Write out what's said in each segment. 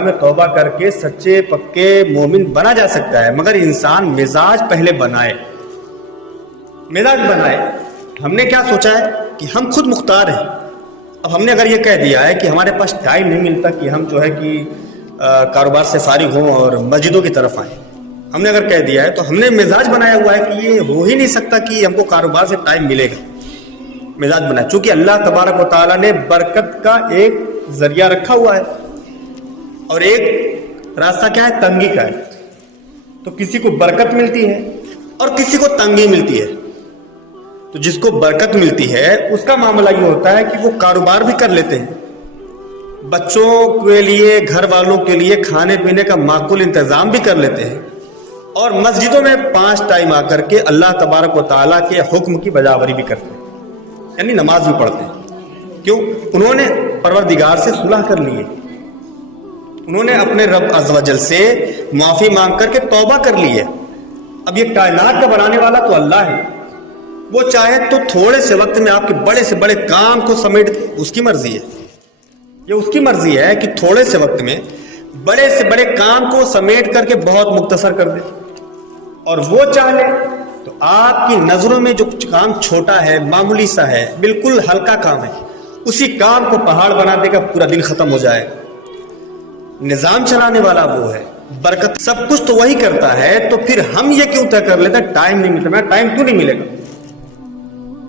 میں توبہ کر کے سچے پکے مومن بنا جا سکتا ہے، مگر انسان مزاج پہلے بنائے، مزاج بنائے۔ ہم نے کیا سوچا ہے کہ ہم خود مختار ہیں۔ اب ہم نے اگر یہ کہہ دیا ہے کہ ہمارے پاس ٹائم نہیں ملتا کہ ہم جو ہے کہ کاروبار سے فارغ ہوں اور مسجدوں کی طرف آئیں، ہم نے اگر کہہ دیا ہے تو ہم نے مزاج بنایا ہوا ہے کہ یہ ہو ہی نہیں سکتا کہ ہم کو کاروبار سے ٹائم ملے گا۔ مزاج بنا، چونکہ اللہ تبارک و تعالیٰ نے برکت کا ایک ذریعہ رکھا ہوا ہے اور ایک راستہ کیا ہے؟ تنگی کا ہے۔ تو کسی کو برکت ملتی ہے اور کسی کو تنگی ملتی ہے۔ تو جس کو برکت ملتی ہے اس کا معاملہ یہ ہوتا ہے کہ وہ کاروبار بھی کر لیتے ہیں، بچوں کے لیے، گھر والوں کے لیے کھانے پینے کا معقول انتظام بھی کر لیتے ہیں، اور مسجدوں میں 5 ٹائم آ کر کے اللہ تبارک و تعالیٰ کے حکم کی بجاوری بھی کرتے ہیں، یعنی نماز بھی پڑھتے ہیں۔ کیوں؟ انہوں نے پروردگار سے صلح کر لی ہے، انہوں نے اپنے رب عز و جل سے معافی مانگ کر کے توبہ کر لی ہے۔ اب یہ کائنات کا بنانے والا تو اللہ ہے، وہ چاہے تو تھوڑے سے وقت میں آپ کے بڑے سے بڑے کام کو سمیٹ دے، اس کی مرضی ہے۔ یہ اس کی مرضی ہے کہ تھوڑے سے وقت میں بڑے سے بڑے کام کو سمیٹ کر کے بہت مختصر کر دے، اور وہ چاہے تو آپ کی نظروں میں جو کام چھوٹا ہے، معمولی سا ہے، بالکل ہلکا کام ہے، اسی کام کو پہاڑ بنا دے گا، پورا دن ختم ہو جائے۔ نظام چلانے والا وہ ہے، برکت سب کچھ تو وہی کرتا ہے، تو پھر ہم یہ کیوں طے کر لیتے ہیں ٹائم نہیں ملتا؟ میں ٹائم کیوں نہیں ملے گا؟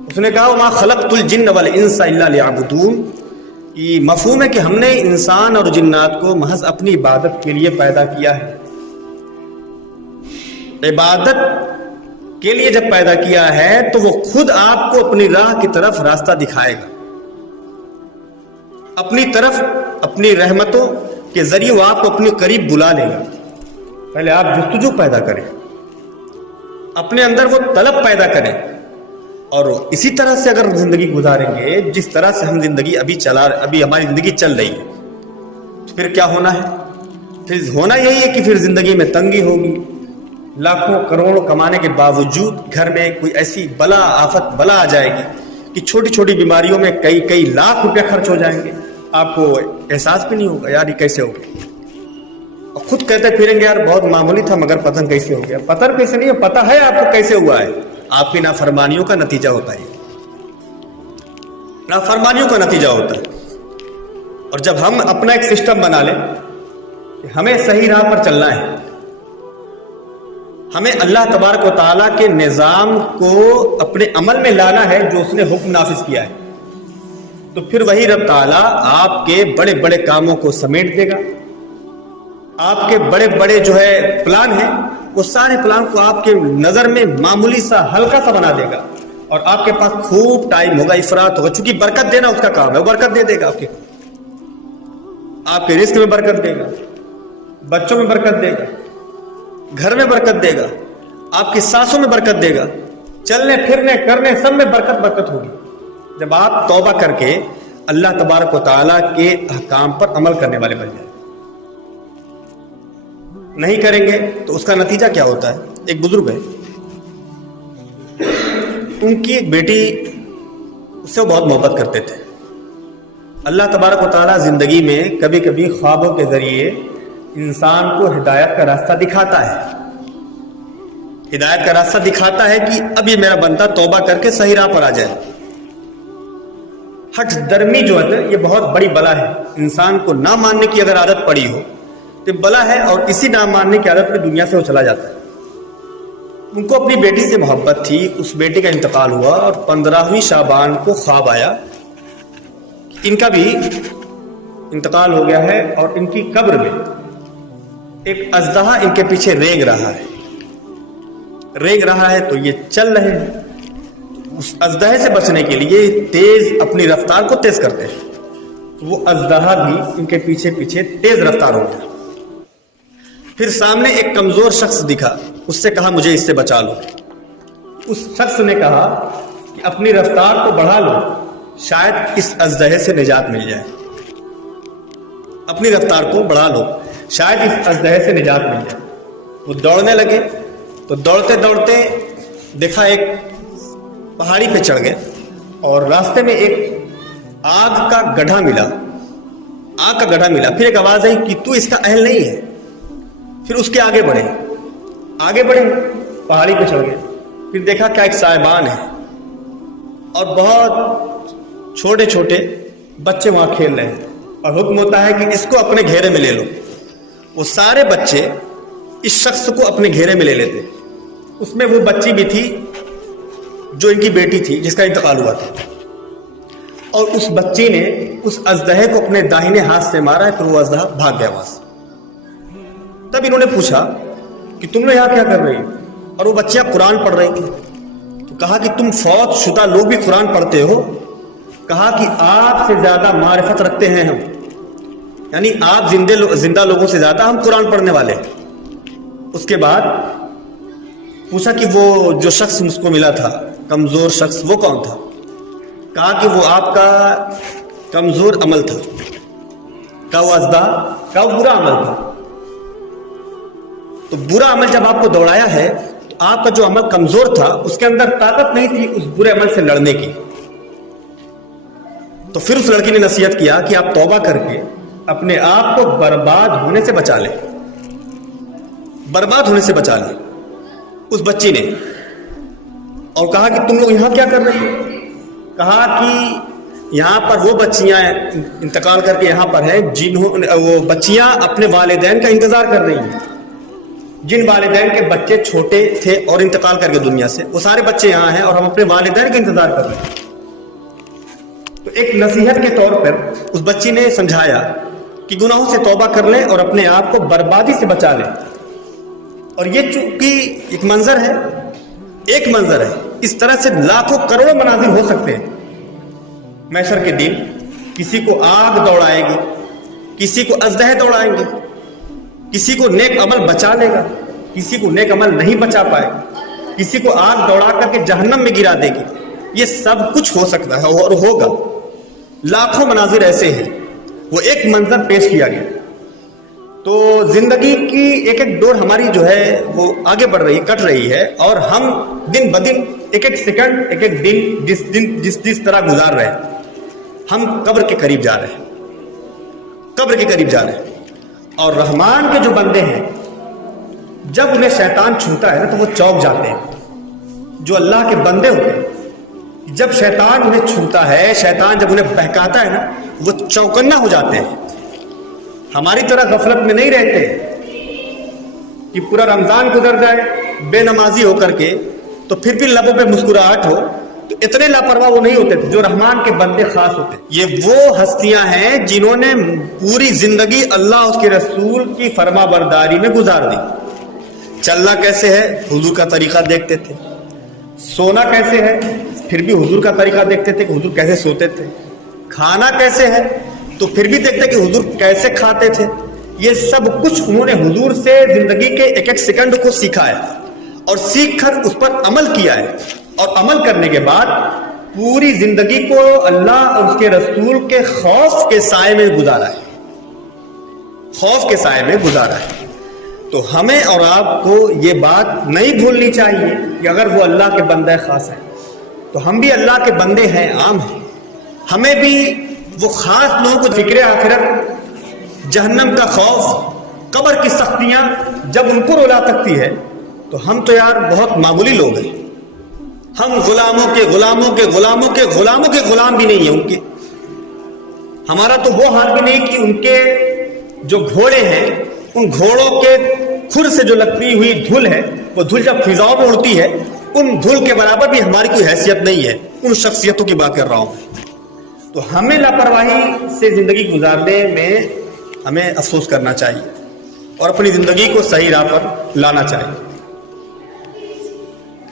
اس نے کہا وَمَا خَلَقْتُ الْجِنَّ وَالْإِنسَ إِلَّا لِيَعْبُدُونِ۔ یہ مفہوم ہے کہ ہم نے انسان اور جنات کو محض اپنی عبادت کے لیے پیدا کیا ہے۔ عبادت کے لیے جب پیدا کیا ہے تو وہ خود آپ کو اپنی راہ کی طرف راستہ دکھائے گا، اپنی طرف اپنی رحمتوں کے ذریعے وہ آپ کو اپنے قریب بلا لے گا۔ پہلے آپ جستجو پیدا کریں، اپنے اندر وہ طلب پیدا کریں، اور اسی طرح سے اگر زندگی گزاریں گے جس طرح سے ہم زندگی ابھی ہماری زندگی چل رہی ہے، تو پھر کیا ہونا ہے؟ پھر ہونا یہی ہے کہ پھر زندگی میں تنگی ہوگی، لاکھوں کروڑ کمانے کے باوجود گھر میں کوئی ایسی آفت بلا آ جائے گی کہ چھوٹی چھوٹی بیماریوں میں کئی لاکھ روپے خرچ ہو جائیں گے، آپ کو احساس بھی نہیں ہوگا یار یہ کیسے ہو گیا، اور خود کہتے پھریں گے یار بہت معمولی تھا مگر پتہ کیسے ہو گیا۔ پتہ کیسے نہیں ہے، پتہ ہے آپ کو کیسے ہوا ہے، آپ کی نافرمانیوں کا نتیجہ ہوتا ہے، نافرمانیوں کا نتیجہ ہوتا ہے۔ اور جب ہم اپنا ایک سسٹم بنا لیں کہ ہمیں صحیح راہ پر چلنا ہے، ہمیں اللہ تبارک و تعالیٰ کے نظام کو اپنے عمل میں لانا ہے جو اس نے حکم نافذ کیا ہے، تو پھر وہی رب تعالیٰ آپ کے بڑے بڑے کاموں کو سمیٹ دے گا، آپ کے بڑے بڑے جو ہے پلان ہیں وہ سارے پلان کو آپ کے نظر میں معمولی سا ہلکا سا بنا دے گا، اور آپ کے پاس خوب ٹائم ہوگا، افراط ہوگا، چونکہ برکت دینا اس کا کام ہے، وہ برکت دے دے گا، آپ کے رزق میں برکت دے گا، بچوں میں برکت دے گا، گھر میں برکت دے گا، آپ کی سانسوں میں برکت دے گا، چلنے پھرنے کرنے سب میں برکت ہوگی، جب آپ توبہ کر کے اللہ تبارک و تعالیٰ کے احکام پر عمل کرنے والے بن جائیں۔ نہیں کریں گے تو اس کا نتیجہ کیا ہوتا ہے؟ ایک بزرگ ہے، ان کی ایک بیٹی، اس سے وہ بہت محبت کرتے تھے۔ اللہ تبارک و تعالیٰ زندگی میں کبھی کبھی خوابوں کے ذریعے انسان کو ہدایت کا راستہ دکھاتا ہے، ہدایت کا راستہ دکھاتا ہے کہ اب یہ میرا بندہ توبہ کر کے صحیح راہ پر آ جائے۔ ہٹ درمی جو ہے یہ بہت بڑی بلا ہے، انسان کو نہ ماننے کی اگر عادت پڑی ہو تو بلا ہے، اور اسی نہ ماننے کی عادت میں دنیا سے وہ چلا جاتا ہے۔ ان کو اپنی بیٹی سے محبت تھی، اس بیٹی کا انتقال ہوا، اور 15ویں شعبان کو خواب آیا ان کا بھی انتقال ہو گیا ہے، اور ان کی قبر میں ایک اژدہا ان کے پیچھے رینگ رہا ہے تو یہ چل رہے ہیں، اس اژدہے سے بچنے کے لیے تیز اپنی رفتار کو تیز کرتے ہیں، وہ اژدہا بھی ان کے پیچھے تیز رفتار ہو گیا۔ پھر سامنے ایک کمزور شخص دکھا، اس سے کہا مجھے اس سے بچا لو۔ اس شخص نے کہا کہ اپنی رفتار کو بڑھا لو، شاید اس اژدہے سے نجات مل جائے، اپنی رفتار کو بڑھا لو، شاید اس اژدہے سے نجات مل جائے۔ وہ دوڑنے لگے تو دوڑتے دوڑتے دیکھا ایک پہاڑی پہ چڑھ گئے، اور راستے میں ایک آگ کا گڑھا ملا، आग का गड्ढा मिला, फिर एक आवाज आई कि तू इसका अहल नहीं है। फिर उसके आगे बढ़े, पहाड़ी पे चढ़ गए, फिर देखा क्या एक साहिबान है और बहुत छोटे छोटे बच्चे वहां खेल रहे हैं, और हुक्म होता है कि इसको अपने घेरे में ले लो। वो सारे बच्चे इस शख्स को अपने घेरे में ले लेते। उसमें वो बच्ची भी थी जो इनकी बेटी थी जिसका इंतकाल हुआ था, और उस बच्ची ने उस अजदहे को अपने दाहिने हाथ से मारा है, फिर वो अजदहा भाग गया वहां से। तब इन्होंने पूछा कि तुम लोग यहां क्या कर रही हो? और वो बच्चियां कुरान पढ़ रही थी। तो कहा कि तुम फौत शुदा लोग भी कुरान पढ़ते हो? कहा कि आपसे ज्यादा मारिफत रखते हैं हम, यानी आप जिंदा लोगों से ज्यादा हम कुरान पढ़ने वाले। उसके बाद पूछा कि वो जो शख्स मुझको मिला था, कमजोर शख्स, वो कौन था? कहा कि वो आपका कमजोर अमल था। का वो अज़दा, का वो बुरा अमल था। तो बुरा अमल जब आपको दौड़ाया है तो आपका जो अमल कमजोर था उसके अंदर ताकत नहीं थी उस बुरे अमल से लड़ने की। तो फिर उस लड़की ने नसीहत किया कि आप तौबा करके अपने आप को बर्बाद होने से बचा लें, बर्बाद होने से बचा लें उस बच्ची ने। और कहा कि तुम लोग यहां क्या कर रहे हो? कहा कि यहां पर वो बच्चियां इंतकाल करके यहां पर हैं जिन्होंने, वो बच्चियां अपने वालिदैन का इंतजार कर रही हैं, जिन वालिदैन के बच्चे छोटे थे और इंतकाल करके दुनिया से, वो सारे बच्चे यहां हैं और हम अपने वालिदैन का इंतजार कर रहे हैं। तो एक नसीहत के तौर पर उस बच्ची ने समझाया कि गुनाहों से तौबा कर लें और अपने आप को बर्बादी से बचा लें। और ये चूंकि एक मंजर है, इस तरह से लाखों करोड़ों मनाजिर हो सकते हैं। महशर के दिन किसी को आग दौड़ाएगी, किसी को अजदह दौड़ाएंगे, किसी को नेक अमल बचा लेगा, किसी को नेक अमल नहीं बचा पाएगा, किसी को आग दौड़ा करके जहन्नम में गिरा देगी। ये सब कुछ हो सकता है और होगा। लाखों मनाजिर ऐसे हैं। वो एक मंजर पेश किया गया। तो जिंदगी की एक एक डोर हमारी जो है वो आगे बढ़ रही है, कट रही है, और हम दिन ब दिन, एक एक सेकंड, एक एक दिन जिस तरह गुजार रहे हैं, हम कब्र के करीब जा रहे हैं, कब्र के करीब जा रहे हैं। और रहमान के जो बंदे हैं, जब उन्हें शैतान छूता है ना तो वो चौंक जाते हैं। जो अल्लाह के बंदे होते हैं, जब शैतान उन्हें छूता है, शैतान जब उन्हें बहकाता है ना, वो चौकन्ना हो जाते हैं। हमारी तरह गफलत में नहीं रहते कि पूरा रमजान गुजर जाए बेनमाजी होकर के तो फिर भी लबों पे मुस्कुराहट हो, तो इतने लापरवाह वो नहीं होते थे जो रहमान के बंदे खास होते। ये वो हस्तियां हैं जिन्होंने पूरी जिंदगी अल्लाह उसके रसूल की फरमाबरदारी में गुजार दी। चलना कैसे है, हुजूर का तरीका देखते थे। सोना कैसे है, फिर भी हुजूर का तरीका देखते थे कि हुजूर कैसे सोते थे। खाना कैसे है, तो फिर भी देखते कि हुजूर कैसे खाते थे। ये सब कुछ उन्होंने हुजूर से जिंदगी के एक एक सेकंड को सीखा है और सीख कर उस पर अमल किया है, और अमल करने के बाद पूरी जिंदगी को अल्लाह और उसके रसूल के खौफ के साए में गुजारा है, खौफ के साए में गुजारा है। तो हमें और आपको ये बात नहीं भूलनी चाहिए कि अगर वो अल्लाह के बंदे खास हैं तो हम भी अल्लाह के बंदे हैं, आम हैं। हमें भी वो खास लोगों को फिक्र आखिरत, जहन्नम का खौफ, कब्र की सख्तियां जब उनको रुला सकती है, तो हम तो यार बहुत मामूली लोग हैं। हम गुलामों के गुलामों के गुलामों के गुलामों के गुलाम भी नहीं है उनके। हमारा तो वो हाल भी नहीं कि उनके जो घोड़े हैं, उन घोड़ों के खुर से जो लगती हुई धूल है, वो धूल जब फिजाओं में उड़ती है, उन धूल के बराबर भी हमारी कोई हैसियत नहीं है। उन शख्सियतों की बात कर रहा हूं। तो हमें लापरवाही से जिंदगी गुजारने में हमें अफसोस करना चाहिए और अपनी जिंदगी को सही राह पर लाना चाहिए।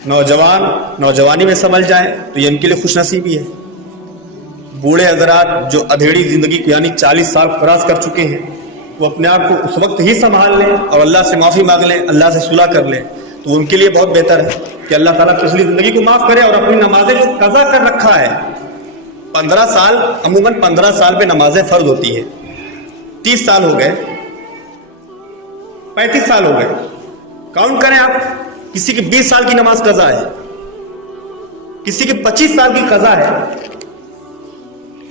नौजवान नौजवानी में संभल जाए तो ये इनके लिए खुशनसीबी है। बूढ़े हजरात जो अधेड़ी जिंदगी को यानी 40 साल क्रॉस कर चुके हैं, वो अपने आप को उस वक्त ही संभाल लें और अल्लाह से माफी मांग लें, अल्लाह से सुलह कर लें, तो उनके लिए बहुत बेहतर है कि अल्लाह ताला पिछली जिंदगी को माफ करे और अपनी नमाजें जो कज़ा कर रखा है। 15 साल, अमूमन 15 साल पे नमाजें फर्ज होती है। 30 साल हो गए, 35 साल हो गए, काउंट करें आप। किसी की 20 साल की नमाज कज़ा है, किसी की 25 साल की कज़ा है।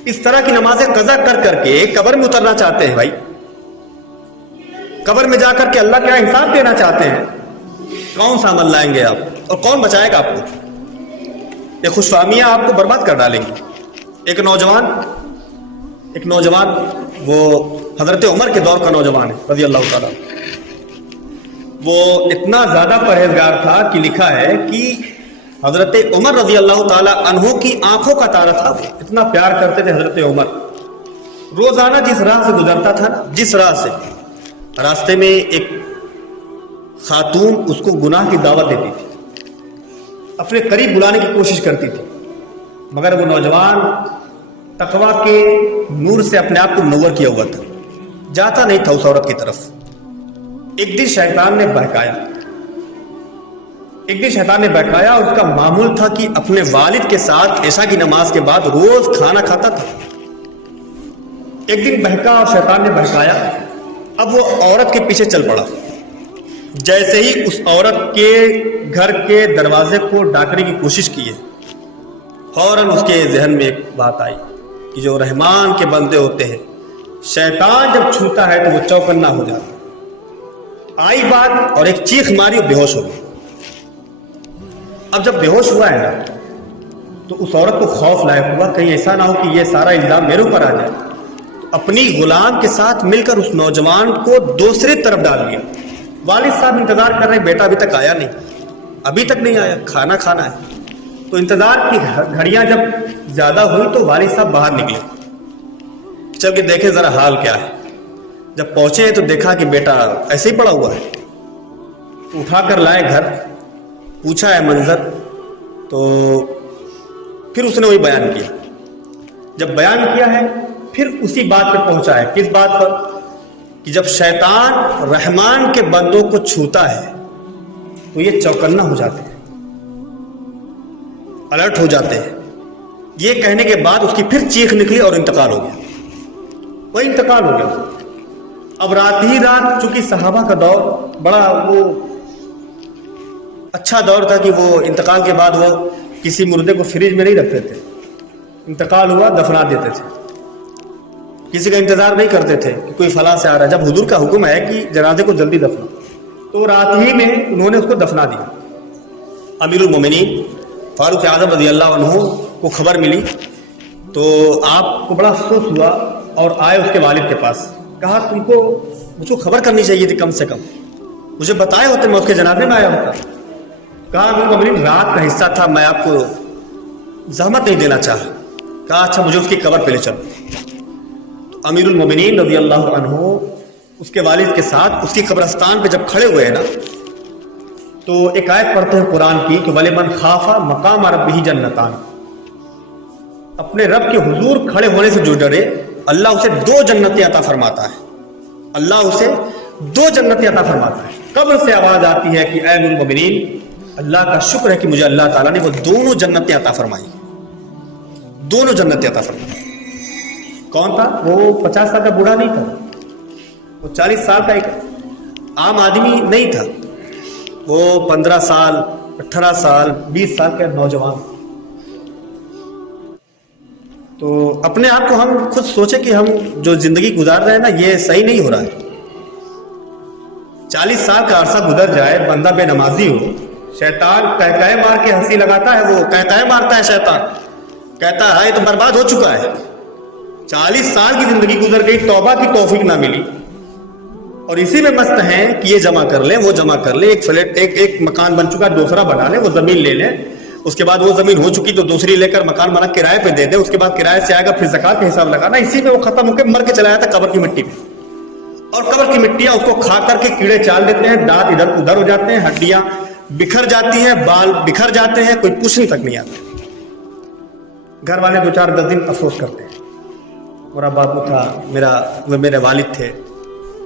इस तरह की नमाजें कज़ा कर करके कब्र में उतरना चाहते हैं भाई, कब्र में जाकर के अल्लाह क्या हिसाब देना चाहते हैं। कौन सा अमल लाएंगे आप और कौन बचाएगा आपको? ये खुशफहमियां आपको बर्बाद कर डालेंगी। एक नौजवान वो हजरत उमर के दौर का नौजवान है रजी अल्लाह ताला, वो इतना ज्यादा परहेजगार था कि लिखा है कि हजरत उमर रजी अल्लाह ताला अन्हु की आंखों का तारा था। इतना प्यार करते थे हजरत उमर। रोजाना जिस राह से गुजरता था ना, जिस राह से, रास्ते में एक खातून उसको गुनाह की दावत देती थी, अपने करीब बुलाने की कोशिश करती थी, मगर वो नौजवान तकवा के नूर से अपने आप को मुनव्वर किया हुआ था, जाता नहीं था उस औरत की तरफ। एक दिन शैतान ने बहकाया और उसका मामूल था कि अपने वालिद के साथ ऐशा की नमाज के बाद रोज खाना खाता था। एक दिन बहका और शैतान ने बहकाया, अब वो औरत के पीछे चल पड़ा। जैसे ही उस औरत के घर के दरवाजे को डाकने की कोशिश की है, फौरन उसके जहन में एक बात आई कि जो रहमान के बंदे होते हैं, शैतान जब छूता है तो वो चौकन्ना हो जाता। आई बात और एक चीख मारी और बेहोश हो गया। अब जब बेहोश हुआ है ना, तो उस औरत को खौफ लायक हुआ कहीं ऐसा ना हो कि ये सारा इल्जाम मेरे ऊपर आ जाए। तो अपनी गुलाम के साथ मिलकर उस नौजवान को दूसरी तरफ डाल दिया। वालिद साहब इंतजार कर रहे, बेटा अभी तक आया नहीं, अभी तक नहीं आया, खाना खाना है। तो इंतजार की घड़ियां जब ज्यादा हुई तो वालिद साहब बाहर निकले, चल के देखे जरा हाल क्या है। जब पहुंचे तो देखा कि बेटा ऐसे ही पड़ा हुआ है। तो उठाकर लाए घर, पूछा है मंजर, तो फिर उसने वही बयान किया। जब बयान किया है फिर उसी बात पे पहुंचा है। किस बात पर? कि जब शैतान रहमान के बंदों को छूता है तो ये चौकन्ना हो जाते हैं, अलर्ट हो जाते हैं। ये कहने के बाद उसकी फिर चीख निकली और इंतकाल हो गया। वही इंतकाल हो गया। अब रात ही रात, चूंकि सहाबा का दौर बड़ा वो अच्छा दौर था कि वो इंतकाल के बाद वो किसी मुर्दे को फ्रिज में नहीं रखते थे, इंतकाल हुआ दफना देते थे, किसी का इंतजार नहीं करते थे कि कोई फला से आ रहा है। जब हुजूर का हुक्म है कि जनाजे को जल्दी दफना, तो रात ही में उन्होंने उसको दफना दिया। अमीरुल मोमिनीन फारूक आजम रज़ी अल्लाह अन्हु को खबर मिली तो आपको बड़ा अफसोस हुआ और आए उसके वालिद के पास। कहा तुमको मुझको खबर करनी चाहिए थी, कम से कम मुझे बताए होते, मैं उसके जनाजे में आया होता। कहा अमीरुल मोमिनीन रात का हिस्सा था, मैं आपको जहमत नहीं देना चाहा। कहा अच्छा मुझे उसकी कब्र पे ले चलो। तो अमीरुल मोमिनीन रज़ी अल्लाह अन्हु उसके वालिद के साथ उसकी कब्रस्तान पे जब खड़े हुए हैं ना, तो एक आयत पढ़ते हैं कुरान की कि वलिमन खाफा मकाम रब्बिही जन्नतान, अपने रब के हुजूर खड़े होने से जो डरे अल्लाह उसे 2 जन्नतें अता फरमाता है। अल्लाह उसे 2 जन्नतें अता फरमाता है। कब्र से आवाज आती है कि ऐ अमीरुल मोमिनीन, अल्लाह का शुक्र है कि मुझे अल्लाह ताला ने वो दोनों जन्नतें अता फरमाई, दोनों जन्नतें अता फरमाई। कौन था वो? 50 साल का बूढ़ा नहीं था, वो 40 साल का एक आम आदमी नहीं था, वो 15 साल 18 साल 20 साल का नौजवान। तो अपने आप को हम खुद सोचे कि हम जो जिंदगी गुजार रहे हैं ना, ये सही नहीं हो रहा है। 40 साल का अरसा गुजर जाए, बंदा बेनमाजी हो, शैतान कहकाए मार के हंसी लगाता है, वो कहकाए मारता है शैतान, कहता है तो बर्बाद हो चुका है। 40 साल की जिंदगी गुजर गई, तौबा की तौफीक ना मिली, और इसी में मस्त हैं कि ये जमा कर ले, वो जमा कर ले, एक फ्लैट एक मकान बन चुका दूसरा बना ले, वो जमीन ले ले, उसके बाद वो जमीन हो चुकी तो दूसरी लेकर मकान बना किराए पे दे दे, उसके बाद किराए से आएगा फिर ज़कात का हिसाब लगाना। इसी में वो खत्म होकर मर के चला जाता कब्र की मिट्टी में, और कब्र की मिट्टियां उसको खा करके कीड़े चाल देते हैं, दांत इधर उधर हो जाते हैं, हड्डियां बिखर जाती हैं, बाल बिखर जाते हैं, कोई पूछने तक नहीं आता। घर वाले 2-4-10 दिन अफसोस करते हैं, मेरा बापू था, मेरे वालिद थे,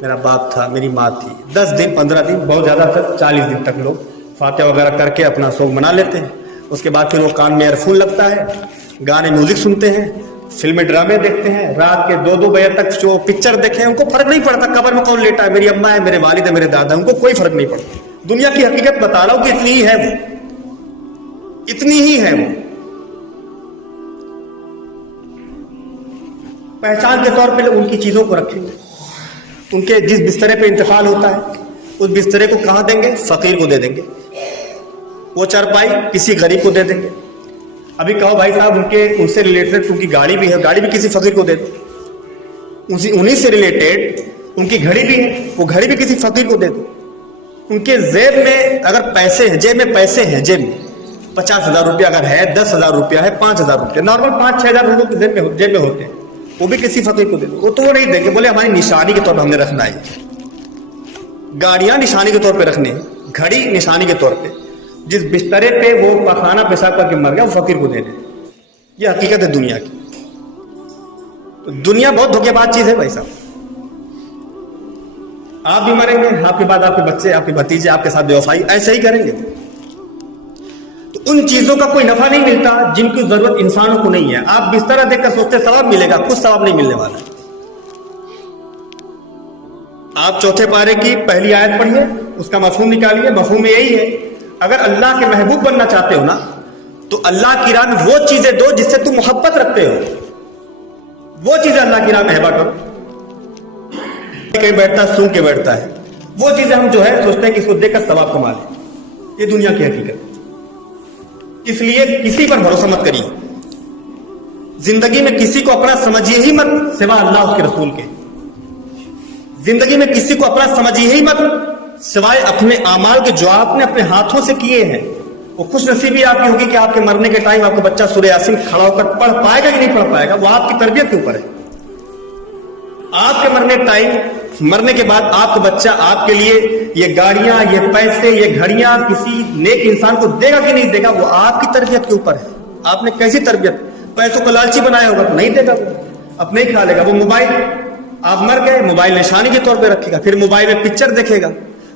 मेरा बाप था, मेरी माँ थी। 10 दिन 15 दिन, बहुत ज्यादा तक 40 दिन तक लोग फातिहा वगैरह करके अपना शोक मना लेते हैं। उसके बाद फिर वो कान में ईयरफोन लगता है, गाने म्यूजिक सुनते हैं, फिल्में ड्रामे देखते हैं, रात के 2-2 बजे तक जो पिक्चर देखें, उनको फर्क नहीं पड़ता कब्र में कौन लेटा है, मेरी अम्मा है, मेरे वालिद है, मेरे दादा, उनको कोई फर्क नहीं पड़ता। दुनिया की हकीकत बता रहा हूं कि इतनी ही है वो, इतनी ही है वो। पहचान के तौर पे उनकी चीज़ों को रखेंगे। उनके जिस बिस्तरे पे इंतकाल होता है उस बिस्तरे को कहाँ देंगे? फ़कीर को दे देंगे। वो चारपाई किसी गरीब को दे देंगे। अभी कहो भाई साहब उनसे रिलेटेड उनकी गाड़ी भी है, गाड़ी भी किसी फ़कीर को दे दो। उन्हीं से रिलेटेड उनकी घड़ी भी है, वो घड़ी भी किसी फ़कीर को दे दो। उनके जेब में अगर पैसे हैं, जेब में पैसे हैं, जेब में 50,000 रुपया अगर है, 10,000 रुपया है, 5,000 रुपया, नॉर्मल 5-6 हज़ार लोगों के जेब में होते हैं, वो भी किसी फकीर को दे दो। वो तो वो नहीं देंगे, बोले हमारी निशानी के तौर पर हमने रखना है। गाड़ियां निशानी के तौर पे रखनी है, घड़ी निशानी के तौर पे। जिस बिस्तरे पे वो पखाना पेशाब करके मर गया वो फकीर को दे दे। ये हकीकत है दुनिया की। तो दुनिया बहुत धोखेबाज चीज है भाई साहब। आप भी मरेंगे, आपके बाद आपके बच्चे, आपके भतीजे आपके साथ बेवफाई ऐसे ही करेंगे। तो उन चीजों का कोई नफा नहीं मिलता जिनकी जरूरत इंसानों को नहीं है। आप बिस्तरा देखकर सोचते सवाब मिलेगा, कुछ सवाब नहीं मिलने वाला। आप चौथे पारे की पहली आयत पढ़िए, उसका मफहूम निकालिए। मफहूम यही है, अगर अल्लाह के महबूब बनना चाहते हो ना, तो अल्लाह की राह में वो चीजें दो जिससे तुम मोहब्बत रखते हो। वो चीजें अल्लाह की राह में हिबा करो। कहीं बैठता है, सूंघ के बैठता है, वो चीजें हम जो है सोचते हैं कि इसको देखकर सवाब कमा लें। ये दुनिया की हकीकत। इसलिए किसी पर भरोसा मत करिए। जिंदगी में किसी को अपना समझिए ही मत सिवा अल्लाह उसके रसूल के। जिंदगी में किसी को अपना समझिए ही मत सिवाय अपने अमाल के जो आपने अपने हाथों से किए हैं। वो खुश नसीबी आपकी होगी कि आपके मरने के टाइम आपका बच्चा सूरह यासीन खड़ा होकर पढ़ पाएगा कि नहीं पढ़ पाएगा, वो आपकी तरबियत के ऊपर है। आपके मरने के बाद आपका बच्चा आपके लिए ये गाड़ियां, ये पैसे, ये घड़ियां किसी नेक इंसान को देगा कि नहीं देगा, वो आपकी तरबियत के ऊपर है। आपने कैसी तरबियत, पैसों को लालची बनाया होगा तो नहीं देगा, वो अपने ही खा लेगा। वो मोबाइल, आप मर गए, मोबाइल निशानी के तौर पे रखेगा, फिर मोबाइल में पिक्चर देखेगा,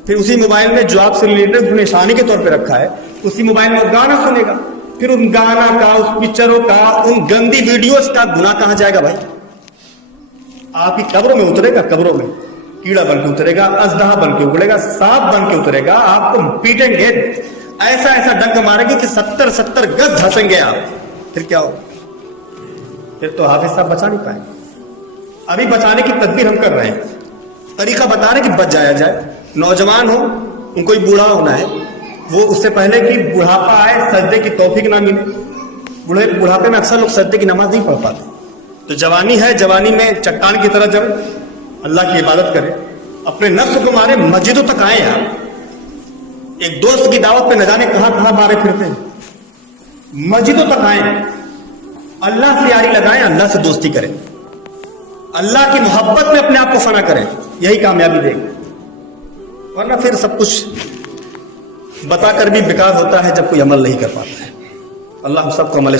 फिर उसी मोबाइल में जो आपसे रिलेटेड निशानी के तौर पे रखा है उसी मोबाइल में वो गाना सुनेगा, फिर उन गाना का, उस पिक्चरों का, उन गंदी वीडियोस का गुनाह कहां जाएगा भाई? आपकी कब्रों में उतरेगा। कब्रों में कीड़ा बन के उतरेगा, अजदहा बन के उतरेगा, सांप बन के उतरेगा। आपको पीटेंगे, ऐसा ऐसा डंक मारेंगे कि 70-70 गज धसेंगे आप। फिर क्या हो? फिर तो हाफिज साहब बचा नहीं पाएंगे। अभी बचाने की तदबीर हम कर रहे हैं, तरीका बता रहे कि बच जाया जाए। नौजवान हो, उनको ही बूढ़ा होना है, वो उससे पहले कि बुढ़ापा आए, सजदे की तौफीक ना मिले। बुढ़ापे में अक्सर लोग सजदे की नमाज नहीं पढ़ पाते। तो जवानी है, जवानी में चट्टान की तरह जब अल्लाह की इबादत करें, अपने नफ्स को मारे, मस्जिदों तक आए आप। एक दोस्त की दावत पे न जाने कहां कहां मारे फिरते हैं, मस्जिदों तक आए, अल्लाह से यारी लगाएं, अल्लाह से दोस्ती करें, अल्लाह की मोहब्बत में अपने आप को फना करें, यही कामयाबी देगी। वरना फिर सब कुछ बताकर भी बेकार होता है जब कोई अमल नहीं कर पाता है। अल्लाह हम सबको अमल